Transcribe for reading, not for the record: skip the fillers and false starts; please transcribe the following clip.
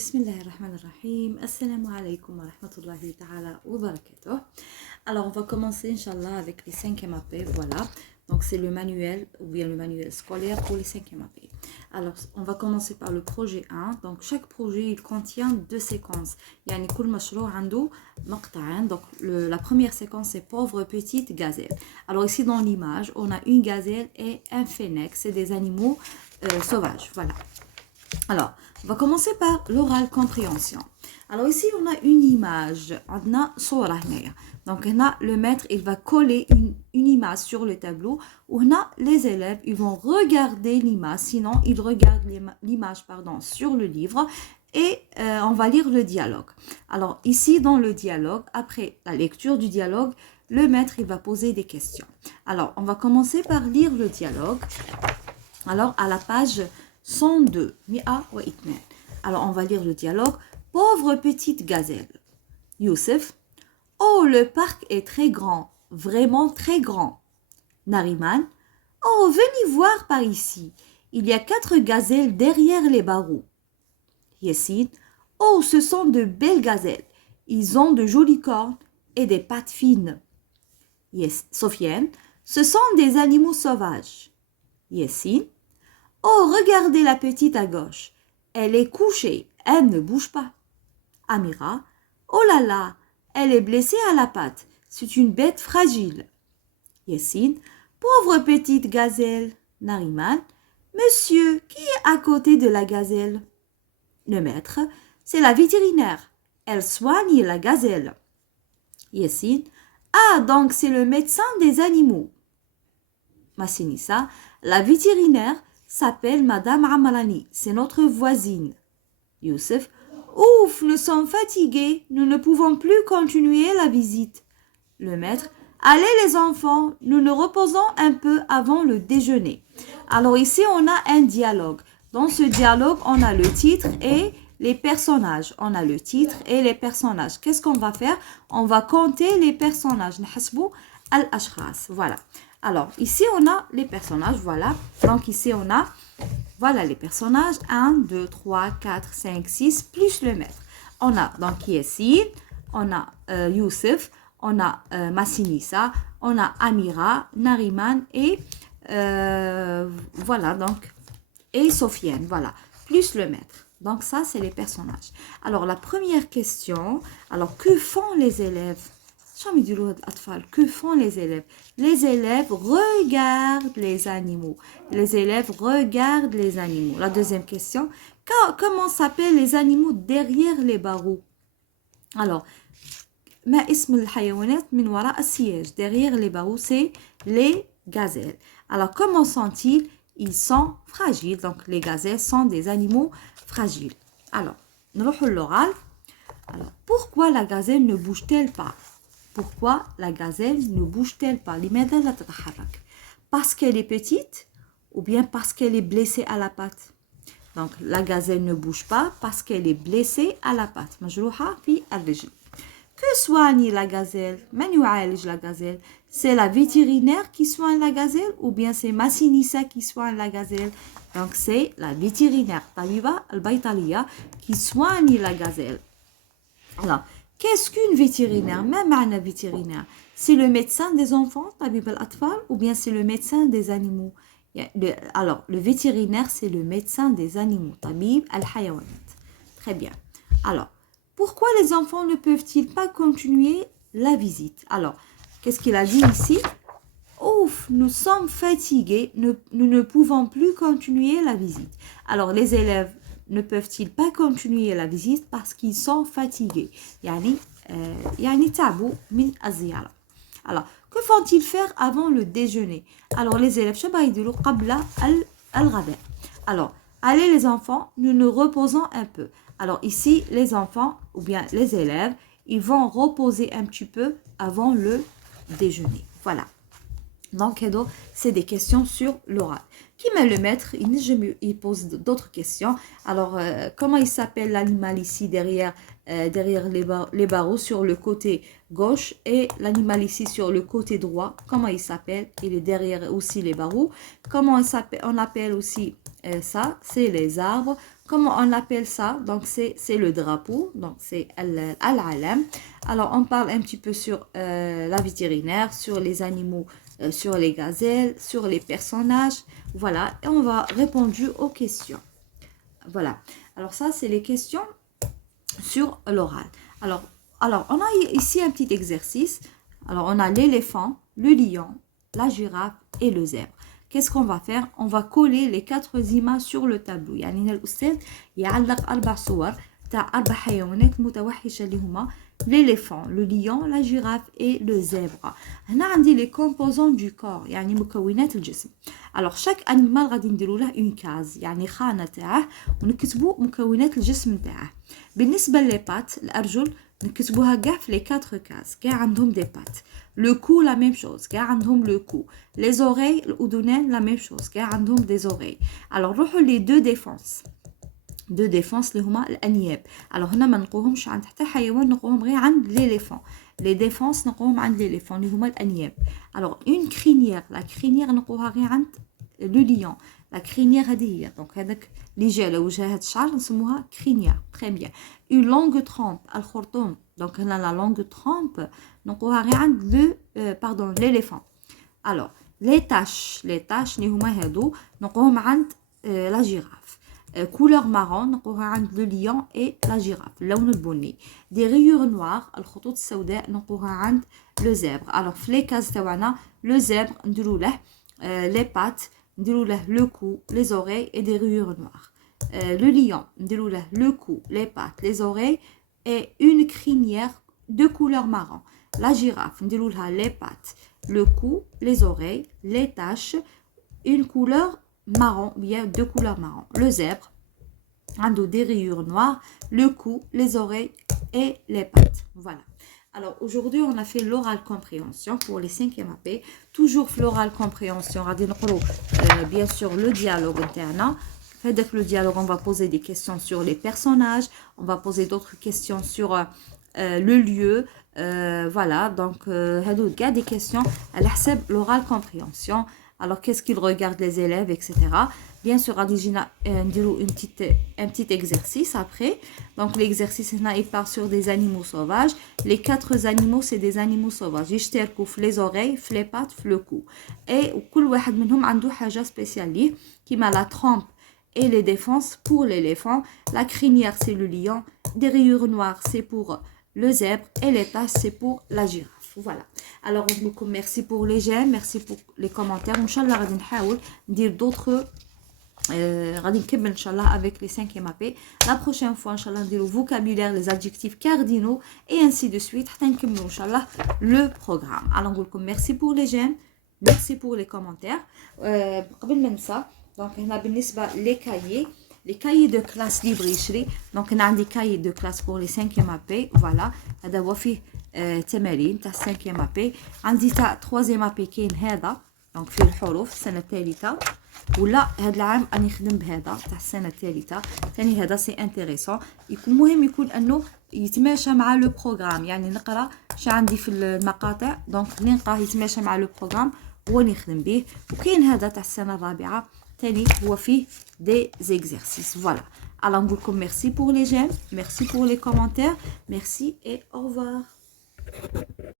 Bismillahirrahmanirrahim. Assalamu alaikum wa rahmatullahi ta'ala wa barakatuh. Alors, on va commencer, Inch'Allah, avec les 5e AP. Voilà. Donc, c'est le manuel, ou bien le manuel scolaire pour les 5e AP. Alors, on va commencer par le projet 1. Donc, chaque projet, il contient 2 séquences. Yani, كل مشروع عنده مقطعين. Donc, la première séquence, c'est pauvre petite gazelle. Alors, ici, dans l'image, on a une gazelle et un fennec. C'est des animaux sauvages. Voilà. Alors, on va commencer par l'oral compréhension. Alors ici, on a une image. On a صورة هنايا. Donc, le maître, il va coller une image sur le tableau. On a les élèves, ils vont regarder l'image. Sinon, ils regardent l'image sur le livre. Et on va lire le dialogue. Alors, ici, dans le dialogue, après la lecture du dialogue, le maître, il va poser des questions. Alors, on va commencer par lire le dialogue. Alors, à la page 102, alors, on va lire le dialogue. Pauvre petite gazelle. Youssef. Oh, le parc est très grand, vraiment très grand. Nariman. Oh, venez voir par ici. Il y a 4 gazelles derrière les barreaux. Yassine. Oh, ce sont de belles gazelles. Ils ont de jolies cornes et des pattes fines. Sofiane. Ce sont des animaux sauvages. Yassine. Oh, regardez la petite à gauche. Elle est couchée, elle ne bouge pas. Amira. Oh là là, elle est blessée à la patte. C'est une bête fragile. Yassine. Pauvre petite gazelle. Nariman. Monsieur, qui est à côté de la gazelle? Le maître. C'est la vétérinaire. Elle soigne la gazelle. Yassine. Ah, donc c'est le médecin des animaux. Massinissa. La vétérinaire s'appelle Madame Amalani. C'est notre voisine. Youssef. Ouf, nous sommes fatigués. Nous ne pouvons plus continuer la visite. Le maître. Allez les enfants, nous nous reposons un peu avant le déjeuner. Alors ici, on a un dialogue. Dans ce dialogue, on a le titre et les personnages. On a le titre et les personnages. Qu'est-ce qu'on va faire? On va compter les personnages. نحسبوا الأشخاص. Voilà. Alors, ici, on a les personnages, voilà. Donc, ici, on a, voilà les personnages. 1, 2, 3, 4, 5, 6, plus le maître. On a donc Yassine, on a Youssef, on a Massinissa, on a Amira, Nariman et voilà, donc, et Sofiane, voilà, plus le maître. Donc, ça, c'est les personnages. Alors, la première question, alors, que font les élèves? Que font les élèves? Les élèves regardent les animaux. Les élèves regardent les animaux. La deuxième question, comment s'appellent les animaux derrière les barreaux? Alors, ما اسم الحيوانات من وراء السياج? Derrière les barreaux, c'est les gazelles. Alors, comment sont-ils? Ils sont fragiles. Donc, les gazelles sont des animaux fragiles. Alors, نروح l'oral. Alors, pourquoi la gazelle ne bouge-t-elle pas? Pourquoi la gazelle ne bouge-t-elle pas? لماذا لا تتحرك? Parce qu'elle est petite ou bien parce qu'elle est blessée à la patte? Donc, la gazelle ne bouge pas parce qu'elle est blessée à la patte. مجروحة في الرجل. Que soigne la gazelle? من يعالج la gazelle? C'est la vétérinaire qui soigne la gazelle ou bien c'est Massinissa qui soigne la gazelle? Donc, c'est la vétérinaire, طبيبة البيطرية, qui soigne la gazelle. Alors, qu'est-ce qu'une vétérinaire? Même un vétérinaire. C'est le médecin des enfants, طبيب الأطفال, ou bien c'est le médecin des animaux? Alors, le vétérinaire, c'est le médecin des animaux. طبيب الحيوانات. Très bien. Alors, pourquoi les enfants ne peuvent-ils pas continuer la visite? Alors, qu'est-ce qu'il a dit ici? Ouf, nous sommes fatigués, nous ne pouvons plus continuer la visite. Alors, les élèves ne peuvent-ils pas continuer la visite parce qu'ils sont fatigués? يعني تعبوا من الزيارة. Alors, que font-ils faire avant le déjeuner? Alors, les élèves, شو يديروا قبل الغداء? Alors, allez les enfants, nous nous reposons un peu. Alors, ici, les enfants ou bien les élèves, ils vont reposer un petit peu avant le déjeuner. Voilà. Donc, c'est des questions sur l'oral. Qui met le maître? Il pose d'autres questions. Alors, comment il s'appelle l'animal ici derrière les barreaux sur le côté gauche et l'animal ici sur le côté droit? Comment il s'appelle? Il est derrière aussi les barreaux. Comment on appelle aussi ça? C'est les arbres. Comment on appelle ça? Donc, c'est le drapeau. Donc, c'est al-alam. Alors, on parle un petit peu sur la vétérinaire, sur les animaux, sur les gazelles, sur les personnages. Voilà. Et on va répondre aux questions. Voilà. Alors, ça, c'est les questions sur l'oral. Alors, on a ici un petit exercice. Alors, on a l'éléphant, le lion, la girafe et le zèbre. Qu'est-ce qu'on va faire? On va coller les 4 images sur le tableau. يعني هنا الأستاذ يعلق 4 صور تاع 4 حيوانات متوحشة اللي هما l'éléphant, le lion, la girafe et le zèbre. هنا عندي les composants du corps يعني مكونات الجسم. Alors chaque animal غادي نديرو له une case يعني خانة تاعه ونكتبو مكونات الجسم تاعه. بالنسبة للبات الأرجل نكتبوها كاع في les 4 cases. كاع عندهم des pattes. Le cou la même chose. كاع عندهم le cou. Les oreilles الأذنين la même chose. كاع عندهم des oreilles. Alors نروحو les 2 défenses. 2 défenses اللي هما الأنياب. Alors هنا ما نلقوهمش عند حتى حيوان نلقوهم غير عند l'éléphant. Les défenses نلقوهم عند l'éléphant اللي هما الأنياب. Alors une crinière. La crinière نلقوها غير عند le lion. La crinière هذه هي. Donc هذاك اللي جا على وجه هاد الشعر نسموها crinière. Très bien. Une longue trompe الخرطوم. Donc هنا la longue trompe نلقوها غير عند l'éléphant. Alors les taches اللي هما هادو نلقوهم عند la girafe. Couleur marron نلقوها عند le lion et la girafe. اللون البني. Des rayures noires الخطوط السوداء نلقوها عند le zèbre. Alors في les cases تاعنا le zèbre نديرو له les pattes نديرو له le cou, les oreilles et des rayures noires. Le lion نديرو له le cou, les pattes, les oreilles et une crinière de couleur marron. La girafe نديرو لها les pattes, le cou, les oreilles, les taches, une couleur marron, bien 2 couleurs marron. Le zèbre عنده des rayures noires, le cou, les oreilles et les pattes. Voilà. Alors aujourd'hui on a fait l'oral compréhension pour les 5e AP. Toujours l'oral compréhension غادي نقرو bien sûr le dialogue نتاعنا. Avec le dialogue on va poser des questions sur les personnages, on va poser d'autres questions sur le lieu. Voilà, donc هادو كاع des questions على حساب l'oral compréhension. Alors qu'est-ce qu'ils regardent les élèves, etc. Bien sûr, غادي يجينا نديرو un petit exercice après. Donc l'exercice هنا il part sur des animaux sauvages. Les 4 animaux c'est des animaux sauvages. يشتركوا في les oreilles, في les pattes, في le cou. Et كل واحد منهم عنده حاجة spéciale ليه كيما la trompe et les défenses pour l'éléphant. La crinière c'est le lion. Des rayures noires c'est pour le zèbre et les taches c'est pour la girafe. Voilà. Alors beaucoup merci pour les j'aime, merci pour les commentaires. Inch'Allah غادي نحاول ندير d'autres غادي نكمل ان شاء الله avec les 5e AP. La prochaine fois ان شاء الله نديرو vocabulaire, les adjectifs cardinaux et ainsi de suite حتى نكملوا ان شاء الله le programme. Alors نقول لكم merci pour les j'aime, merci pour les commentaires. قبل ما ننسى دونك هنا بالنسبه لي كايي les cahiers de classe libre يشري. دونك انا عندي cahier de classe pour les 5e AP. Voilà. هذا هو فيه تمارين تاع 5e AP. عندي تاع 3e AP كاين هذا دونك فيه الحروف السنه الثالثه. ولا هذا العام راني نخدم بهذا تاع السنه الثالثه ثاني. هذا سي انتريسون. يكون مهم يكون انه يتماشى مع لو بروغرام. يعني نقرا شا عندي في المقاطع دونك اللي نلقاه يتماشى مع لو بروغرام هو اللي نخدم به. وكاين هذا تاع السنه الرابعه ثاني هو فيه des exercices. Voilà. Alors نقول لكم merci pour les j'aime, merci pour les commentaires, merci et au revoir.